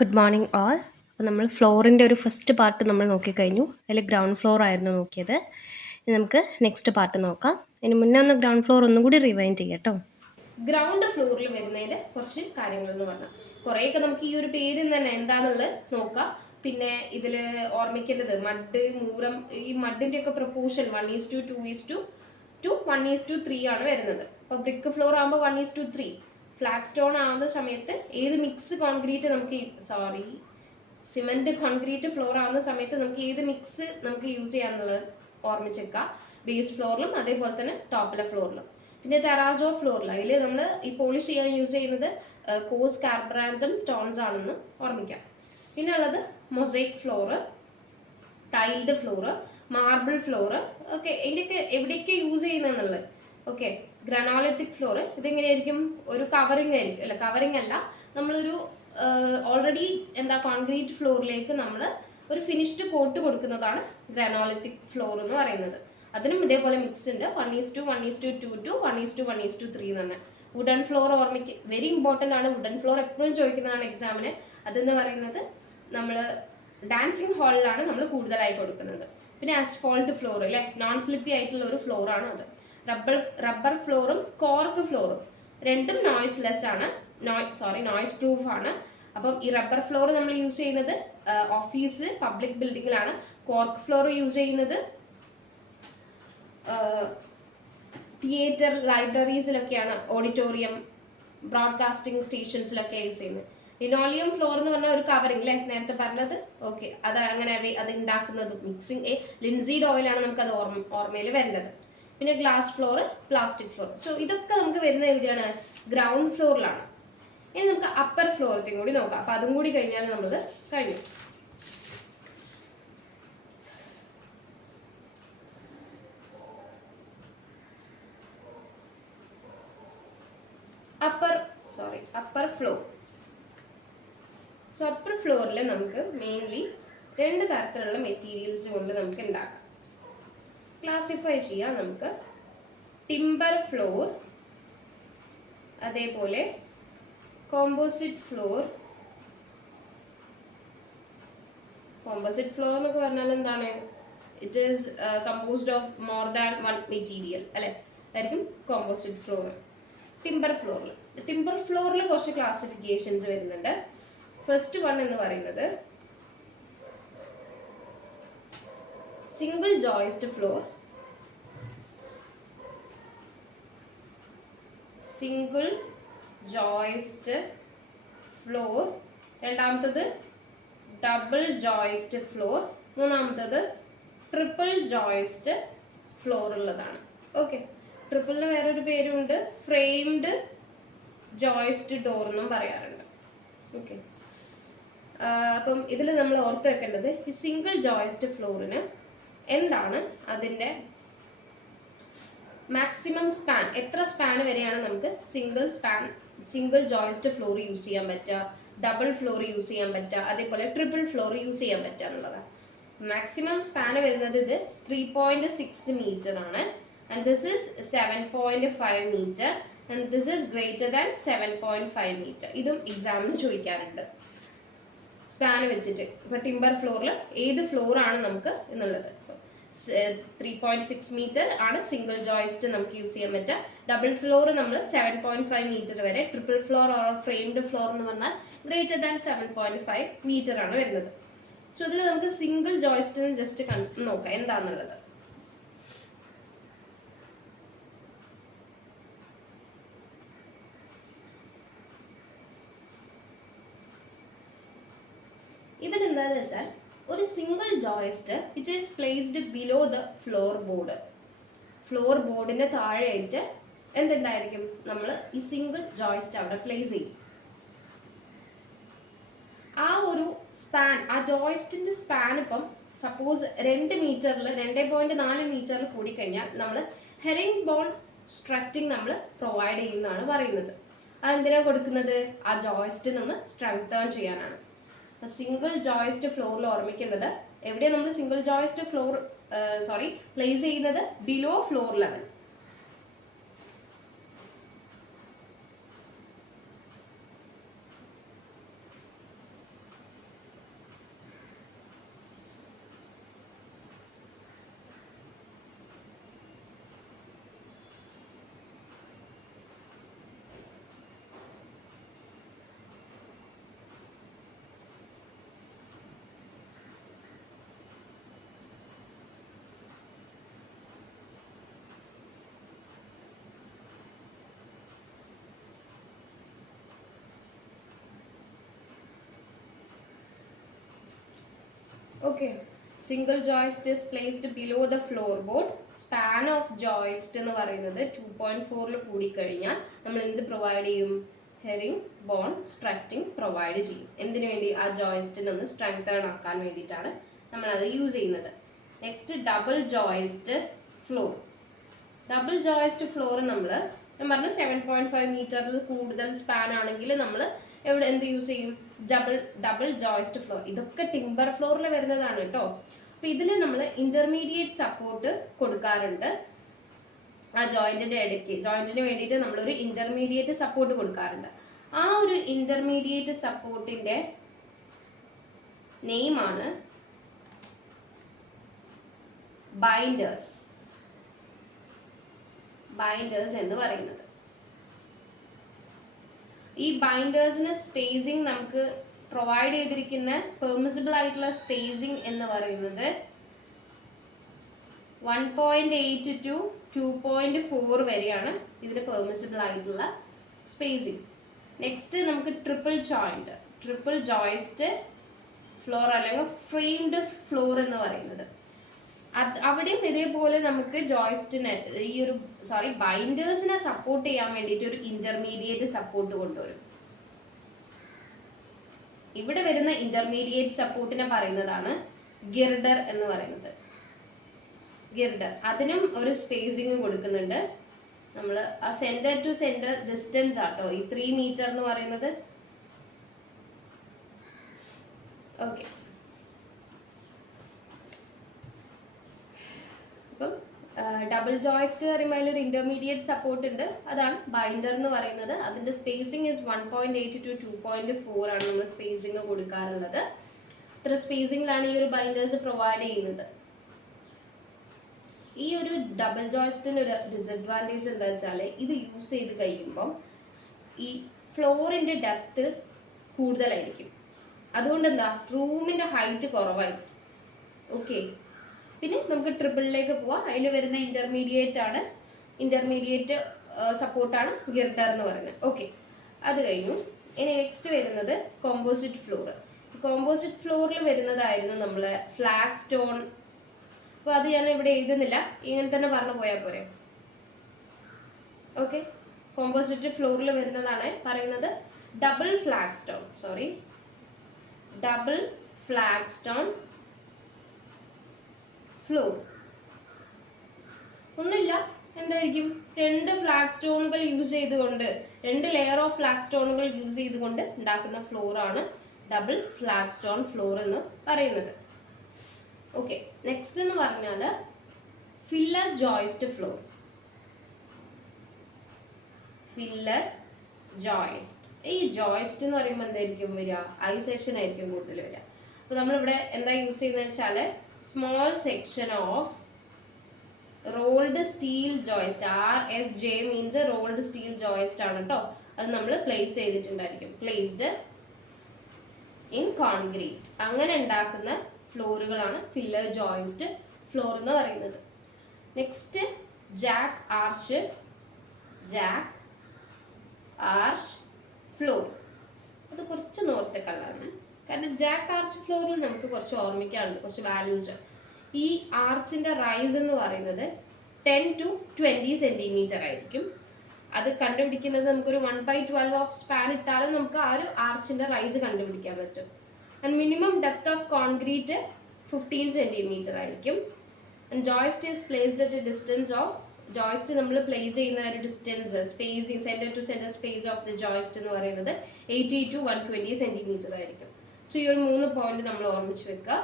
Good morning all. അപ്പോൾ നമ്മൾ ഫ്ലോറിൻ്റെ ഒരു ഫസ്റ്റ് പാർട്ട് നമ്മൾ നോക്കിക്കഴിഞ്ഞു. അതിൽ ഗ്രൗണ്ട് ഫ്ലോർ ആയിരുന്നു നോക്കിയത്. ഇനി നമുക്ക് നെക്സ്റ്റ് പാർട്ട് നോക്കാം. ഇനി മുന്നേ ഒന്ന് ഗ്രൗണ്ട് ഫ്ലോർ ഒന്നും കൂടി റിവൈൻഡ് ചെയ്യാം കേട്ടോ. ഗ്രൗണ്ട് ഫ്ലോറിൽ വരുന്നതിൻ്റെ കുറച്ച് കാര്യങ്ങളെന്ന് പറഞ്ഞാൽ കുറേയൊക്കെ നമുക്ക് ഈ ഒരു പേര് തന്നെ എന്താണെന്നുള്ളത് നോക്കാം. പിന്നെ ഇതിൽ ഓർമ്മിക്കേണ്ടത് മഡ്, മൂരം, ഈ മഡിൻ്റെ ഒക്കെ പ്രപ്പോർഷൻ 1:2:2:2 1:3 ആണ് വരുന്നത്. അപ്പോൾ ബ്രിക്ക് ഫ്ലോർ ആകുമ്പോൾ 1:3. ഫ്ലാഗ് സ്റ്റോൺ ആവുന്ന സമയത്ത് ഏത് mix concrete cement concrete floor ആവുന്ന സമയത്ത് നമുക്ക് ഏത് മിക്സ് നമുക്ക് യൂസ് ചെയ്യാന്നുള്ളത് ഓർമ്മിച്ചേക്കാം. ബേസ് ഫ്ലോറിലും അതേപോലെ തന്നെ ടോപ്പിലെ ഫ്ലോറിലും. പിന്നെ ടെറാസോ ഫ്ലോറിൽ അതിൽ നമ്മൾ ഈ പോളിഷ് ചെയ്യാൻ യൂസ് ചെയ്യുന്നത് കോസ് കാർബറാൻഡം സ്റ്റോൺസ് ആണെന്ന് ഓർമ്മിക്കാം. പിന്നെ ഉള്ളത് mosaic floor, tiled floor, marble floor. Okay, ഇതിൻ്റെയൊക്കെ എവിടെയൊക്കെ യൂസ് ചെയ്യുന്നതെന്നുള്ളത്. ഓക്കെ, ഗ്രാനോളിറ്റിക് ഫ്ലോർ ഇതെങ്ങനെയായിരിക്കും? ഒരു കവറിങ് ആയിരിക്കും. അല്ല, കവറിങ് അല്ല, നമ്മളൊരു ഓൾറെഡി കോൺക്രീറ്റ് ഫ്ലോറിലേക്ക് നമ്മൾ ഒരു ഫിനിഷ്ഡ് കോട്ട് കൊടുക്കുന്നതാണ് ഗ്രാനോളിറ്റിക് ഫ്ലോർ എന്ന് പറയുന്നത്. അതിനും ഇതേപോലെ മിക്സ് ഉണ്ട്. 1:1:2:2 1:1:3 എന്ന് പറഞ്ഞാൽ. വുഡൻ ഫ്ലോർ വെരി ഇമ്പോർട്ടൻ്റ് ആണ്. വുഡൻ ഫ്ലോർ എപ്പോഴും ചോദിക്കുന്നതാണ് എക്സാമിന്. അതെന്ന് പറയുന്നത് നമ്മൾ ഡാൻസിങ് ഹാളിലാണ് നമ്മൾ കൂടുതലായി കൊടുക്കുന്നത്. പിന്നെ ആസ്ഫോൾട്ട് ഫ്ലോർ അല്ലേ, നോൺ സ്ലിപ്പി ആയിട്ടുള്ള ഒരു ഫ്ലോറാണ് അത്. റബ്ബർ ഫ്ലോറും കോർക്ക് ഫ്ലോറും രണ്ടും നോയ്സ്ലെസ് ആണ്, നോയ്സ് പ്രൂഫ് ആണ്. അപ്പം ഈ റബ്ബർ ഫ്ലോർ നമ്മൾ യൂസ് ചെയ്യുന്നത് ഓഫീസ്, പബ്ലിക് ബിൽഡിങ്ങിലാണ്. കോർക്ക് ഫ്ലോർ യൂസ് ചെയ്യുന്നത് തിയേറ്റർ, ലൈബ്രറീസിലൊക്കെയാണ്, ഓഡിറ്റോറിയം, ബ്രോഡ്കാസ്റ്റിംഗ് സ്റ്റേഷൻസിലൊക്കെ യൂസ് ചെയ്യുന്നത്. ലിനോളിയം ഫ്ലോർ എന്ന് പറഞ്ഞാൽ ഒരു കവറിംഗ് അല്ലേ, നേരത്തെ പറഞ്ഞത്. ഓക്കെ, അത് അങ്ങനെ അത് ഉണ്ടാക്കുന്നത് മിക്സിങ് ലിൻസീഡ് ഓയിലാണ് നമുക്ക് അത് ഓർമ്മയിൽ വരേണ്ടത്. പിന്നെ glass floor, plastic floor. So ഇതൊക്കെ നമുക്ക് വരുന്നത് എവിടെയാണ്? ഗ്രൗണ്ട് ഫ്ലോറിലാണ്. ഇനി നമുക്ക് അപ്പർ ഫ്ലോറത്തെയും കൂടി നോക്കാം. അപ്പൊ അതും കൂടി കഴിഞ്ഞാൽ നമ്മളത് കഴിഞ്ഞു. Upper floor. സോ അപ്പർ ഫ്ലോറിൽ നമുക്ക് മെയിൻലി രണ്ട് തരത്തിലുള്ള മെറ്റീരിയൽസ് കൊണ്ട് നമുക്ക് ഉണ്ടാക്കാം. ക്ലാസിഫൈ ചെയ്യാം നമുക്ക്. ടിമ്പർ ഫ്ലോർ, അതേപോലെ കോമ്പോസിറ്റ് ഫ്ലോർ. കോമ്പോസിറ്റ് ഫ്ലോർ എന്നൊക്കെ പറഞ്ഞാൽ എന്താണ്? It is composed of more than one material അല്ലെ, ആയിരിക്കും കോമ്പോസിറ്റ് ഫ്ലോർ. ടിമ്പർ ഫ്ലോറിൽ കുറച്ച് ക്ലാസിഫിക്കേഷൻസ് വരുന്നുണ്ട്. ഫസ്റ്റ് വൺ എന്ന് പറയുന്നത് സിംഗിൾ ജോയിസ്റ്റ് ഫ്ലോർ, രണ്ടാമത്തത് ഡബിൾ ജോയിസ്റ്റ് ഫ്ലോർ, മൂന്നാമത്തത് ട്രിപ്പിൾ ജോയിസ്റ്റ് ഫ്ലോർ ഉള്ളതാണ്. ഓക്കെ, ട്രിപ്പിളിന് വേറൊരു പേരുണ്ട്, ഫ്രെയിംഡ് ജോയിസ്റ്റ് ഡോർ എന്നും പറയാറുണ്ട്. ഓക്കെ, അപ്പം ഇതിൽ നമ്മൾ ഓർത്ത് വെക്കേണ്ടത് ഈ സിംഗിൾ ജോയിസ്റ്റ് ഫ്ലോറിന് എന്താണ് അതിൻ്റെ മാക്സിമം സ്പാൻ, എത്ര സ്പാൻ വരെയാണ് നമുക്ക് സിംഗിൾ ജോയിസ്റ്റ് ഫ്ലോർ യൂസ് ചെയ്യാൻ പറ്റുക, ഡബിൾ ഫ്ലോർ യൂസ് ചെയ്യാൻ പറ്റുക, അതേപോലെ ട്രിപ്പിൾ ഫ്ലോർ യൂസ് ചെയ്യാൻ പറ്റുക എന്നുള്ളതാണ്. മാക്സിമം സ്പാൻ വരുന്നത് ഇത് 3.6 മീറ്റർ ആണ്. And this is 7.5 metre and this is greater than 7.5 metre. ഇതും എക്സാമിന് ചോദിക്കാറുണ്ട് സ്പാൻ വെച്ചിട്ട്. ഇപ്പൊ ടിമ്പർ ഫ്ലോറിൽ ഏത് ഫ്ലോർ ആണ് നമുക്ക് എന്നുള്ളത്. 3.6 മീറ്റർ ആണ് സിംഗിൾ ജോയിസ്റ്റ് നമുക്ക് യൂസ് ചെയ്യാൻ പറ്റുക. ഡബിൾ ഫ്ലോർ നമ്മൾ 7.5 മീറ്റർ വരെ, triple floor or framed floor എന്ന് പറഞ്ഞാൽ ഗ്രേറ്റർ ദാൻ 7.5 മീറ്റർ ആണ് വരുന്നത്. സോ ഇതിൽ നമുക്ക് സിംഗിൾ ജോയിസ്റ്റിന് ജസ്റ്റ് നോക്കാം എന്താണെന്നുള്ളത്. ഇതിലെന്താണെന്ന് വെച്ചാൽ ഒരു single joist which is placed below the floor ബോർഡിന്റെ താഴെയായിട്ട് എന്തുണ്ടായിരിക്കും? നമ്മൾ ഈ സിംഗിൾ ജോയിസ്റ്റ് അവിടെ പ്ലേസ് ചെയ്യും. ആ ഒരു സ്പാൻ, ആ ജോയിസ്റ്റിന്റെ സ്പാൻ ഇപ്പം സപ്പോസ് 2 മീറ്ററിൽ 2.4 മീറ്ററിൽ കൂടിക്കഴിഞ്ഞാൽ നമ്മൾ ഹെറിംഗ് ബോൺ സ്ട്രക്റ്റിംഗ് നമ്മൾ പ്രൊവൈഡ് ചെയ്യുന്നതാണ് പറയുന്നത്. അതെന്തിനാണ് കൊടുക്കുന്നത്? ആ ജോയിസ്റ്റിനൊന്ന് സ്ട്രെങ്തേൺ ചെയ്യാനാണ്. സിംഗിൾ ജോയിസ്റ്റ് ഫ്ലോറിൽ ഓർമ്മിക്കേണ്ടത് എവിടെയാണ് നമ്മൾ സിംഗിൾ ജോയിസ്റ്റ് പ്ലേസ് ചെയ്യുന്നത്? Below floor level. Okay, single joist is placed below the floor board. Span of joist എന്ന് പറയുന്നത് 2.4 കൂടിക്കഴിഞ്ഞാൽ നമ്മൾ എന്ത് പ്രൊവൈഡ് ചെയ്യും? ഹെറിംഗ് ബോൺ സ്ട്രറ്റിംഗ് പ്രൊവൈഡ് ചെയ്യും. എന്തിനു വേണ്ടി? ആ ജോയിസ്റ്റിനൊന്ന് സ്ട്രെങ്തേൺ ആക്കാൻ വേണ്ടിയിട്ടാണ് നമ്മളത് യൂസ് ചെയ്യുന്നത്. Next double joist floor. Double joist floor ഞാൻ പറഞ്ഞു 7.5 മീറ്ററിൽ കൂടുതൽ സ്പാൻ ആണെങ്കിൽ നമ്മൾ എവിടെ എന്ത് യൂസ് ചെയ്യും? Double joist floor. ഇതൊക്കെ ടിമ്പർ ഫ്ലോറിൽ വരുന്നതാണ് കേട്ടോ. അപ്പോൾ ഇതിൽ നമ്മൾ ഇന്റർമീഡിയറ്റ് സപ്പോർട്ട് കൊടുക്കാറുണ്ട്. ആ ജോയിന്റിന്റെ ഇടയ്ക്ക് ജോയിന്റിന് വേണ്ടിയിട്ട് നമ്മളൊരു ഇന്റർമീഡിയറ്റ് സപ്പോർട്ട് കൊടുക്കാറുണ്ട്. ആ ഒരു ഇന്റർമീഡിയറ്റ് സപ്പോർട്ടിന്റെ നെയിമാണ് ബൈൻഡേഴ്സ് എന്ന് പറയുന്നത്. ഈ ബൈൻഡേഴ്സിന് സ്പേസിംഗ് നമുക്ക് പ്രൊവൈഡ് ചെയ്തിരിക്കുന്ന പെർമിസിബിൾ ആയിട്ടുള്ള സ്പേസിംഗ് എന്ന് പറയുന്നത് 1.8 to 2.4 വരെയാണ് ഇതിന് പെർമിസിബിൾ ആയിട്ടുള്ള സ്പേസിംഗ്. നെക്സ്റ്റ് നമുക്ക് ട്രിപ്പിൾ ജോയിസ്റ്റ് ഫ്ലോർ അല്ലെങ്കിൽ ഫ്രെയിംഡ് ഫ്ലോർ എന്ന് പറയുന്നത്. അവിടെയും ഇതേപോലെ നമുക്ക് ബൈൻഡേഴ്സിനെ സപ്പോർട്ട് ചെയ്യാൻ വേണ്ടിയിട്ട് ഒരു ഇന്റർമീഡിയറ്റ് സപ്പോർട്ട് കൊണ്ടുവരും. ഇവിടെ വരുന്ന ഇന്റർമീഡിയറ്റ് സപ്പോർട്ടിനെ പറയുന്നതാണ് ഗിർഡർ എന്ന് പറയുന്നത്. അതിനും ഒരു സ്പേസിങ് കൊടുക്കുന്നുണ്ട്. നമ്മൾ ആ സെന്റർ ടു സെന്റർ ഡിസ്റ്റൻസ് ആട്ടോ ഈ 3 മീറ്റർ എന്ന് പറയുന്നത്. ഓക്കെ, അപ്പം ഡബിൾ ജോയിസ്റ്റ് പറയുമ്പോൾ അതിലൊരു ഇന്റർമീഡിയറ്റ് സപ്പോർട്ട് ഉണ്ട്. അതാണ് ബൈൻഡർ എന്ന് പറയുന്നത്. അതിന്റെ സ്പേസിംഗ് ഇസ് 1.8 to 2.4 ആണ് നമ്മൾ സ്പേസിംഗ് കൊടുക്കാറുള്ളത്. ഇത്ര സ്പേസിംഗിലാണ് ഈ ഒരു ബൈൻഡേഴ്സ് പ്രൊവൈഡ് ചെയ്യുന്നത്. ഈ ഒരു ഡബിൾ ജോയിസ്റ്റിന് ഒരു ഡിസഡ്വാൻറ്റേജ് എന്താ വെച്ചാൽ ഇത് യൂസ് ചെയ്ത് കഴിയുമ്പം ഈ ഫ്ലോറിന്റെ ഡെപ്ത് കൂടുതലായിരിക്കും. അതുകൊണ്ട് എന്താ റൂമിന്റെ ഹൈറ്റ് കുറവായിരിക്കും. ഓക്കെ, പിന്നെ നമുക്ക് ട്രിപ്പിളിലേക്ക് പോവാം. അതിൽ വരുന്ന ഇന്റർമീഡിയറ്റ് സപ്പോർട്ടാണ് ഗിർഡർ എന്ന് പറയുന്നത്. ഓക്കെ, അത് കഴിഞ്ഞു. ഇനി നെക്സ്റ്റ് വരുന്നത് കോമ്പോസിറ്റ് ഫ്ലോർ. കോമ്പോസിറ്റ് ഫ്ലോറിൽ വരുന്നതായിരുന്നു നമ്മളെ ഫ്ലാഗ് സ്റ്റോൺ. അപ്പോൾ അത് ഞാൻ ഇവിടെ എഴുതുന്നില്ല, ഇങ്ങനെ തന്നെ പറഞ്ഞു പോയാൽ പോരെ. ഓക്കെ, കോമ്പോസിറ്റ് ഫ്ലോറിൽ വരുന്നതാണ് പറയുന്നത് ഡബിൾ ഫ്ലാഗ് സ്റ്റോൺ ഫ്ലോർ. ഒന്നുമില്ല, എന്തായിരിക്കും? 2 ഫ്ലാഗ് സ്റ്റോണുകൾ യൂസ് ചെയ്തുകൊണ്ട് 2 ലെയർ ഓഫ് ഫ്ലാഗ് സ്റ്റോണുകൾ യൂസ് ചെയ്തുകൊണ്ട് ഉണ്ടാക്കുന്ന ഫ്ലോർ ആണ് ഡബിൾ ഫ്ലാഗ് സ്റ്റോൺ ഫ്ലോർ എന്ന് പറയുന്നത്. ഓക്കെ, നെക്സ്റ്റ് എന്ന് പറഞ്ഞാൽ ഫില്ലർ ജോയിസ്റ്റ് ഫ്ലോർ. ഈ ജോയിസ്റ്റ് എന്ന് പറയുമ്പോൾ എന്തായിരിക്കും വരിക? ഐസേഷൻ ആയിരിക്കും കൂടുതൽ വരിക. അപ്പോൾ നമ്മളിവിടെ എന്താ യൂസ് ചെയ്യുന്നത് വെച്ചാൽ small section of rolled steel joist. RSJ means rolled steel joist ആണ് കേട്ടോ. അത് നമ്മൾ പ്ലേസ് ചെയ്തിട്ടുണ്ടായിരിക്കും. Placed in concrete. അങ്ങനെ ഉണ്ടാക്കുന്ന ഫ്ലോറുകളാണ് ഫില്ലർ ജോയിസ്റ്റ് ഫ്ലോർ എന്ന് പറയുന്നത്. Next jack arch floor. അത് കുറച്ച് നോർത്തെ കളറാണ്. കാരണം ജാക്ക് ആർച്ച് ഫ്ലോറിൽ നമുക്ക് കുറച്ച് ഓർമ്മിക്കാറുണ്ട്, കുറച്ച് വാല്യൂസ്. ഈ ആർച്ചിന്റെ റൈസ് എന്ന് പറയുന്നത് 10 to 20 സെന്റിമീറ്റർ ആയിരിക്കും. അത് കണ്ടുപിടിക്കുന്നത് നമുക്കൊരു 1/12 ഓഫ് സ്പാൻ ഇട്ടാലും നമുക്ക് ആ ഒരു ആർച്ചിന്റെ റൈസ് കണ്ടുപിടിക്കാൻ പറ്റും. And minimum depth of concrete 15 centimetre ആയിരിക്കും. And joist is placed at a distance of joist നമ്മൾ പ്ലേസ് ചെയ്യുന്ന ഒരു distance spacing centre to centre space of the joist എന്ന് പറയുന്നത് 80 to 120 സെന്റിമീറ്റർ ആയിരിക്കും. സോ ഈ ഒരു 3 പോയിന്റ് നമ്മൾ ഓർമ്മിച്ച് വെക്കുക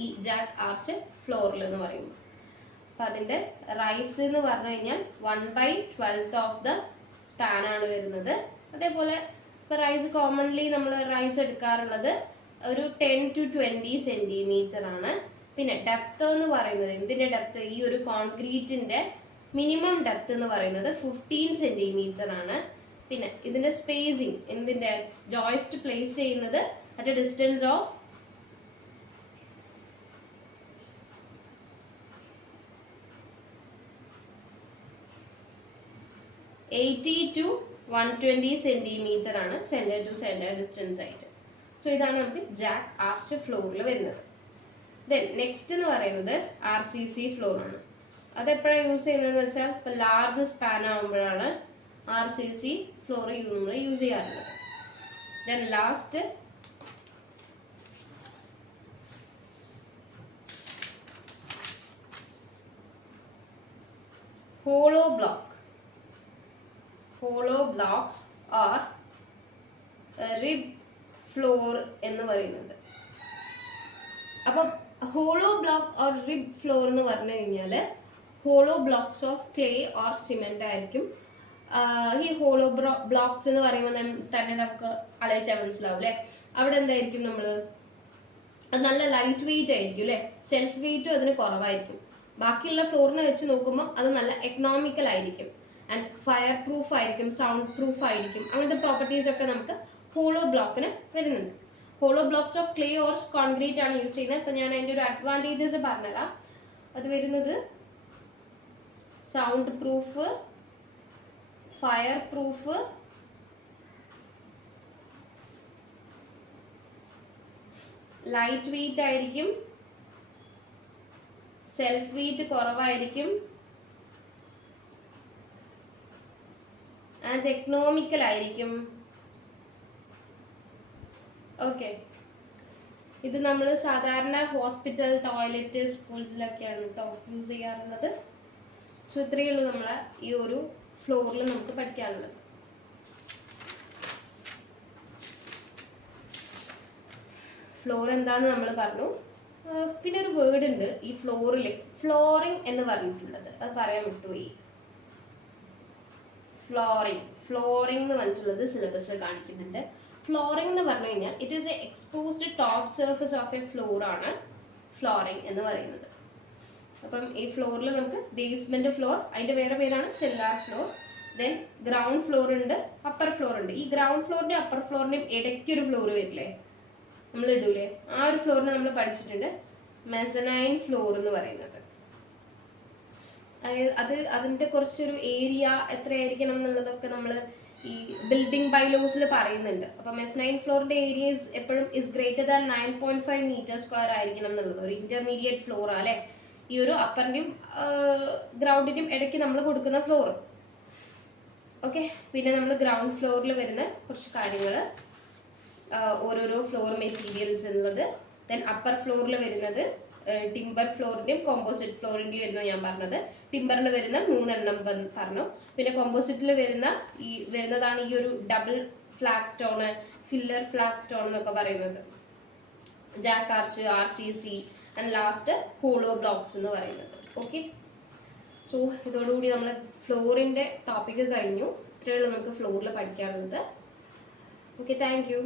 ഈ ജാക്ക് ആർച്ച് ഫ്ലോറിൽ എന്ന് പറയുമ്പോൾ. അപ്പം അതിൻ്റെ റൈസ് എന്ന് പറഞ്ഞു കഴിഞ്ഞാൽ 1/12 ഓഫ് ദ സ്പാൻ ആണ് വരുന്നത്. അതേപോലെ ഇപ്പോൾ റൈസ് കോമൺലി നമ്മൾ റൈസ് എടുക്കാറുള്ളത് ഒരു 10 to 20 സെന്റിമീറ്റർ ആണ്. പിന്നെ ഡെപ്ത് എന്ന് പറയുന്നത് എന്തിൻ്റെ ഡെപ്ത്? ഈ ഒരു കോൺക്രീറ്റിൻ്റെ മിനിമം ഡെപ്ത് എന്ന് പറയുന്നത് 15 സെന്റിമീറ്റർ ആണ്. പിന്നെ ഇതിൻ്റെ സ്പേസിങ് എന്തിൻ്റെ? ജോയിസ്റ്റ് പ്ലേസ് ചെയ്യുന്നത് at a distance of 80 to 120 centimetre ആണ് സെന്റർ ടു സെന്റർ ഡിസ്റ്റൻസ് ആയിട്ട്. സോ ഇതാണ് നമുക്ക് ജാക്ക് ആർച്ച് ഫ്ലോറിൽ വരുന്നത്. ദെൻ നെക്സ്റ്റ് എന്ന് പറയുന്നത് RCC ഫ്ലോർ ആണ്. അതെപ്പോഴാണ് യൂസ് ചെയ്യുന്നതെന്ന് വെച്ചാൽ ഇപ്പോൾ ലാർജ് സ്പാൻ ആകുമ്പോഴാണ് RCC ഫ്ലോർ നമ്മൾ യൂസ് ചെയ്യാറുള്ളത്. Then last hollow blocks R rib floor എന്ന് പറയുന്നത്. അപ്പം hollow block or rib floor എന്ന് പറഞ്ഞു കഴിഞ്ഞാൽ hollow blocks of clay or cement ആയിരിക്കും. ഈ ഹോളോ ബ്ലോക്സ് എന്ന് പറയുമ്പോൾ തന്നെ നമുക്ക് ആലോചിച്ചാൽ മനസ്സിലാവും അല്ലേ. അവിടെ എന്തായിരിക്കും നമ്മൾ അത് നല്ല ലൈറ്റ് വെയിറ്റ് ആയിരിക്കും അല്ലേ, സെൽഫ് വെയിറ്റും അതിന് കുറവായിരിക്കും. ബാക്കിയുള്ള ഫ്ലോറിനെ വെച്ച് നോക്കുമ്പോൾ അത് നല്ല എക്കണോമിക്കൽ ആയിരിക്കും ആൻഡ് ഫയർ പ്രൂഫ് ആയിരിക്കും, സൗണ്ട് പ്രൂഫ് ആയിരിക്കും. അങ്ങനത്തെ പ്രോപ്പർട്ടീസ് ഒക്കെ നമുക്ക് ഹോളോ ബ്ലോക്കിന് വരുന്നുണ്ട്. Hollow blocks of clay or concrete ആണ് യൂസ് ചെയ്യുന്നത്. ഇപ്പം ഞാൻ അതിൻ്റെ ഒരു അഡ്വാൻറ്റേജസ് പറഞ്ഞുതരാം. അത് വരുന്നത് sound proof, fire proof, light weight ആയിരിക്കും, സെൽഫ് വെയിറ്റ് കുറവായിരിക്കും ആൻഡ് എക്കണോമിക്കൽ ആയിരിക്കും. ഓക്കെ, ഇത് നമ്മൾ സാധാരണ ഹോസ്പിറ്റൽ, ടോയ്ലറ്റ്, സ്കൂൾസിലൊക്കെയാണ് കേട്ടോ യൂസ് ചെയ്യാറുള്ളത്. സോ ഇത്രയേ ഉള്ളൂ നമ്മൾ ഈ ഒരു ഫ്ലോറിൽ നമുക്ക് പഠിക്കാനുള്ളത്. ഫ്ലോർ എന്താന്ന് നമ്മൾ പറഞ്ഞു. പിന്നെ ഒരു വേർഡ് ഉണ്ട് ഈ ഫ്ലോറിൽ, ഫ്ലോറിംഗ് എന്ന് പറഞ്ഞിട്ടുള്ളത്, അത് പറയാൻ വിട്ടുപോയി. ഫ്ലോറിംഗ് എന്ന് പറഞ്ഞിട്ടുള്ളത് സിലബസിൽ കാണിക്കുന്നുണ്ട്. ഫ്ലോറിംഗ് എന്ന് പറഞ്ഞു കഴിഞ്ഞാൽ it is A exposed top surface of A floor ആണ് ഫ്ലോറിംഗ് എന്ന് പറയുന്നത്. അപ്പം ഈ ഫ്ലോറിൽ നമുക്ക് ബേസ്മെന്റ് ഫ്ലോർ, അതിന്റെ വേറെ പേരാണ് cellar floor. Then ground floor ഉണ്ട്, അപ്പർ ഫ്ലോർ ഉണ്ട്. ഈ ഗ്രൗണ്ട് ഫ്ലോറിന്റെ അപ്പർ ഫ്ലോറിന്റെയും ഇടയ്ക്കൊരു ഫ്ലോർ വരില്ലേ, നമ്മൾ ഇടൂലേ, ആ ഒരു ഫ്ലോറിനെ നമ്മൾ പഠിച്ചിട്ടുണ്ട് മെസനൈൻ ഫ്ലോർ എന്ന് പറയുന്നത്. അതിന്റെ കുറച്ചൊരു ഏരിയ എത്രയായിരിക്കണം എന്നുള്ളതൊക്കെ നമ്മൾ ഈ ബിൽഡിംഗ് ബൈലോസിൽ പറയുന്നുണ്ട്. അപ്പൊ മെസനൈൻ ഫ്ലോറിന്റെ ഏരിയ എപ്പോഴും is greater than 9.5 metre square ആയിരിക്കണം എന്നുള്ളത്. ഒരു ഇന്റർമീഡിയറ്റ് ഫ്ലോർ അല്ലെ ഈ ഒരു അപ്പറിന്റെയും ഗ്രൗണ്ടിന്റെയും ഇടയ്ക്ക് നമ്മൾ കൊടുക്കുന്ന ഫ്ലോർ. ഓക്കെ, പിന്നെ നമ്മൾ ഗ്രൗണ്ട് ഫ്ലോറിൽ വരുന്ന കുറച്ച് കാര്യങ്ങൾ, ഓരോരോ ഫ്ലോർ മെറ്റീരിയൽസ് ഉള്ളത്. ദെൻ അപ്പർ ഫ്ലോറിൽ വരുന്നത് ടിമ്പർ ഫ്ലോറിന്റെയും കോമ്പോസിറ്റ് ഫ്ലോറിന്റെയും ആയിരുന്നു ഞാൻ പറഞ്ഞത്. ടിമ്പറിൽ വരുന്ന 3 എണ്ണം പറഞ്ഞു. പിന്നെ കോമ്പോസിറ്റിൽ വരുന്നതാണ് ഈ ഒരു double flag stone, filler flag stone എന്നൊക്കെ പറയുന്നത്, Jack arch, RCC and last hollow blocks എന്ന് പറയുന്നത്. ഓക്കെ, സോ ഇതോടുകൂടി നമ്മൾ ഫ്ലോറിന്റെ ടോപ്പിക്ക് കഴിഞ്ഞു. ഇത്രയേ ഉള്ളൂ നമുക്ക് ഫ്ലോറിൽ പഠിക്കാനുള്ളത്. Okay, thank you.